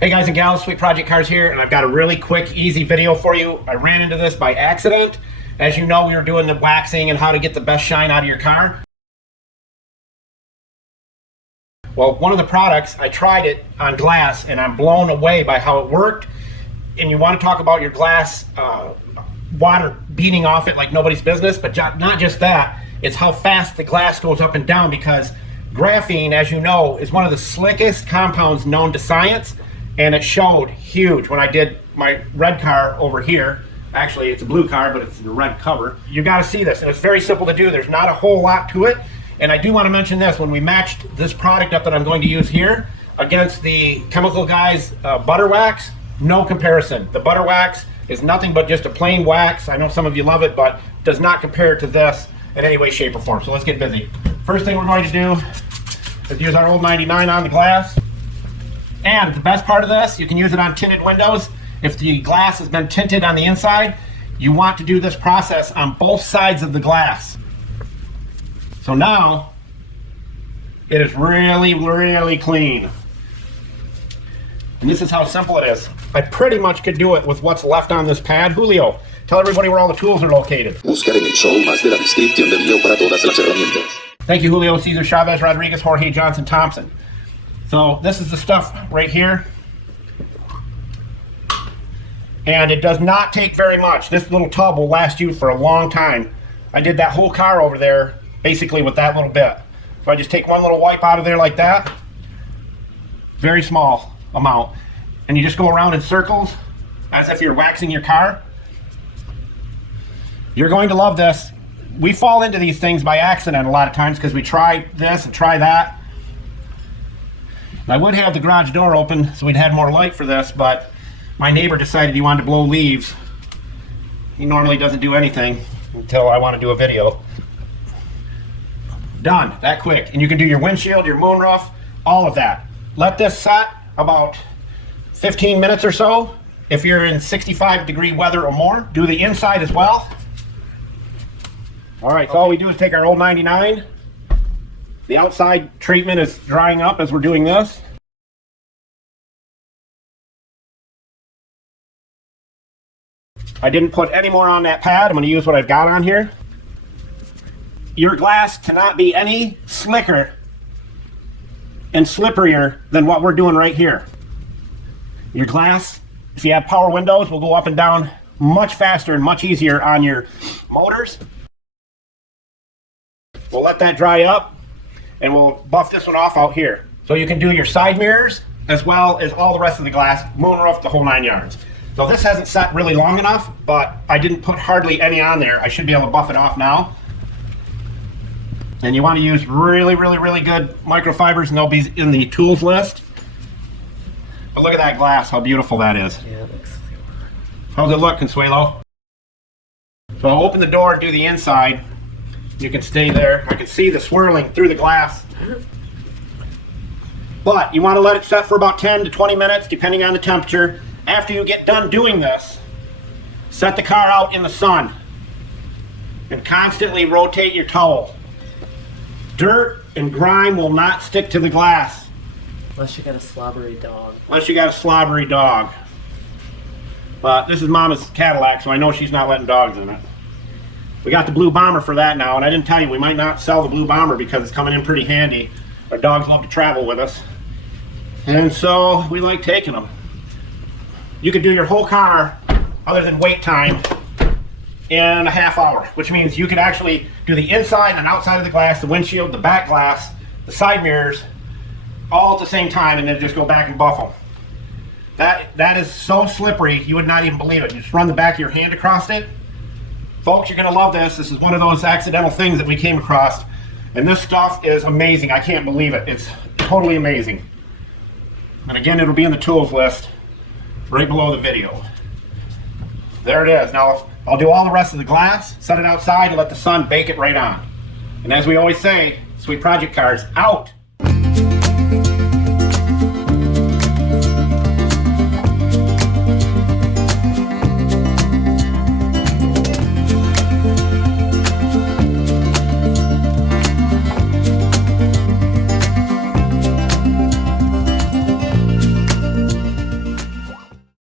Hey guys and gals, Sweet Project Cars here, and I've got a really quick, easy video for you. I ran into this by accident. As you know, we were doing the waxing and how to get the best shine out of your car. Well, one of the products, I tried it on glass and I'm blown away by how it worked. And you want to talk about your glass, water beating off it like nobody's business, but not just that, it's how fast the glass goes up and down, because graphene, as you know, is one of the slickest compounds known to science. And it showed huge when I did my red car over here. Actually, it's a blue car, but it's the red cover. You got to see this, and it's very simple to do. There's not a whole lot to it. And I do want to mention this: when we matched this product up that I'm going to use here against the Chemical Guys butter wax, no comparison. The butter wax is nothing but just a plain wax. I know some of you love it, but does not compare to this in any way, shape, or form. So let's get busy. First thing we're going to do is use our old 99 on the glass. And the best part of this, you can use it on tinted windows. If the glass has been tinted on the inside, you want to do this process on both sides of the glass. So now, it is really, really clean. And this is how simple it is. I pretty much could do it with what's left on this pad. Julio, tell everybody where all the tools are located. Buscar en el show más de la descripción del video para todas las herramientas. Thank you, Julio, Cesar, Chavez, Rodriguez, Jorge, Johnson, Thompson. So this is the stuff right here. And it does not take very much. This little tub will last you for a long time. I did that whole car over there basically with that little bit. So I just take one little wipe out of there like that. Very small amount. And you just go around in circles as if you're waxing your car. You're going to love this. We fall into these things by accident a lot of times because we try this and try that. I would have the garage door open so we'd had more light for this, but my neighbor decided he wanted to blow leaves. He normally doesn't do anything until I want to do a video. Done, that quick. And you can do your windshield, your moonroof, all of that. Let this set about 15 minutes or so. If you're in 65-degree weather or more, do the inside as well. All right, so all we do is take our old 99. The outside treatment is drying up as we're doing this. I didn't put any more on that pad. I'm going to use what I've got on here. Your glass cannot be any slicker and slipperier than what we're doing right here. Your glass, if you have power windows, will go up and down much faster and much easier on your motors. We'll let that dry up. And we'll buff this one off out here. So you can do your side mirrors as well as all the rest of the glass, moonroof, the whole 9 yards. So this hasn't set really long enough, but I didn't put hardly any on there. I should be able to buff it off now. And you want to use really, really, really good microfibers, and they'll be in the tools list. But look at that glass, how beautiful that is. Yeah, it looks like. How's it look, Consuelo? So I'll open the door and do the inside. You can stay there. I can see the swirling through the glass. But you want to let it set for about 10 to 20 minutes, depending on the temperature. After you get done doing this, set the car out in the sun and constantly rotate your towel. Dirt and grime will not stick to the glass. Unless you got a slobbery dog. Unless you got a slobbery dog. But this is Mama's Cadillac, so I know she's not letting dogs in it. We got the Blue Bomber for that now, and I didn't tell you, we might not sell the Blue Bomber because it's coming in pretty handy. Our dogs love to travel with us, and so we like taking them. You could do your whole car, other than wait time, in a half hour, which means you could actually do the inside and outside of the glass, the windshield, the back glass, the side mirrors, all at the same time, and then just go back and buff them. That is so slippery, you would not even believe it. You just run the back of your hand across it. Folks, you're going to love this. This is one of those accidental things that we came across. And this stuff is amazing. I can't believe it. It's totally amazing. And again, it'll be in the tools list right below the video. There it is. Now, I'll do all the rest of the glass, set it outside, and let the sun bake it right on. And as we always say, Sweet Project Cars out.